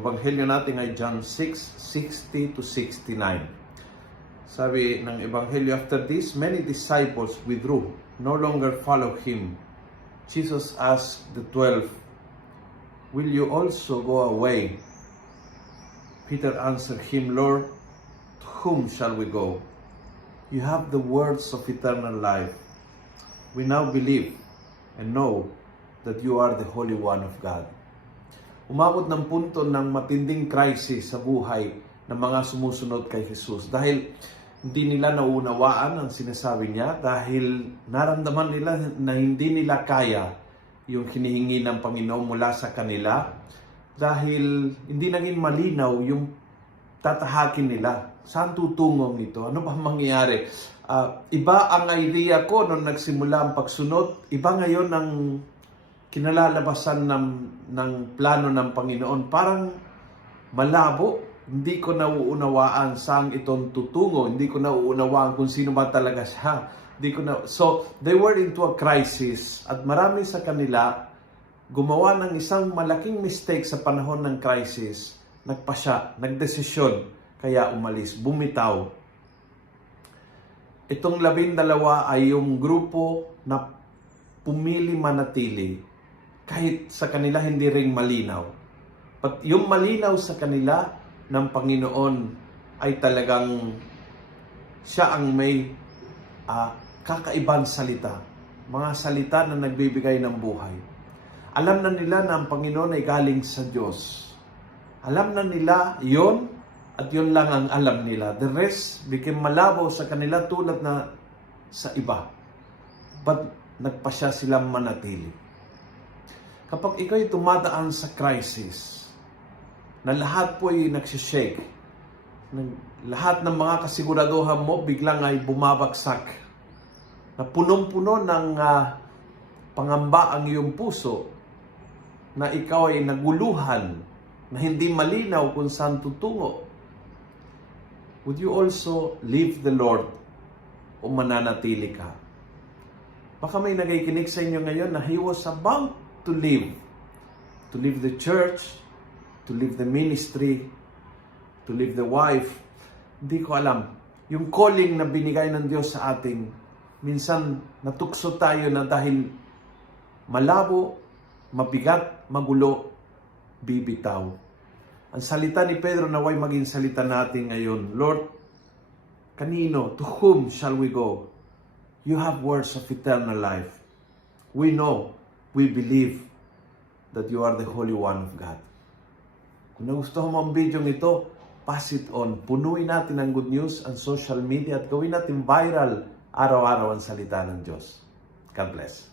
Ebanghelyo natin ay John 6:60 to 69. Sabi ng Ebanghelyo, after this, many disciples withdrew, no longer followed him. Jesus asked the 12, will you also go away? Peter answered him, Lord, to whom shall we go? You have the words of eternal life. We now believe and know that you are the Holy One of God. Umabot ng punto ng matinding crisis sa buhay ng mga sumusunod kay Jesus dahil hindi nila nauunawaan ang sinasabi niya, dahil naramdaman nila na hindi nila kaya yung hinihingi ng Panginoon mula sa kanila, dahil hindi naging malinaw yung tatahakin nila. Saan tutungong ito? Ano ba mangyayari? Iba ang idea ko nung nagsimula ang pagsunod, iba ngayon ang kinalalabasan ng plano ng Panginoon. Parang malabo, hindi ko nauunawaan saan itong tutungo, hindi ko nauunawaan kung sino ba talaga siya. So, they were into a crisis at marami sa kanila gumawa ng isang malaking mistake sa panahon ng crisis. Nagpasya, nagdesisyon, kaya umalis, bumitaw. Itong 12 ay yung grupo na pumili manatili kahit sa kanila hindi ring malinaw. But yung malinaw sa kanila ng Panginoon ay talagang siya ang may kakaibang salita. Mga salita na nagbibigay ng buhay. Alam na nila na ang Panginoon ay galing sa Diyos. Alam na nila yon at yon lang ang alam nila. The rest became malabo sa kanila tulad na sa iba. But nagpasya silang manatili. Kapag ikaw'y tumadaan sa crisis, na lahat po ay nagsishake, lahat ng mga kasiguraduhan mo biglang ay bumabagsak, na punong-puno ng pangamba ang iyong puso, na ikaw ay naguluhan, na hindi malinaw kung saan tutungo, would you also leave the Lord o mananatili ka? Baka may nakikinig sa inyo ngayon na he was about to leave the church, to leave the ministry, to leave the wife. Hindi ko alam. Yung calling na binigay ng Diyos sa atin, minsan natukso tayo na dahil malabo, mabigat, magulo, bibitaw. Ang salita ni Pedro naway maging salita natin ngayon. Lord, kanino, to whom shall we go? You have words of eternal life. We know, we believe that you are the Holy One of God. Kung nagustuhan mo ang video ito, pass it on. Punuin natin ang good news ang social media at gawin natin viral araw-araw ang salita ng Diyos. God bless.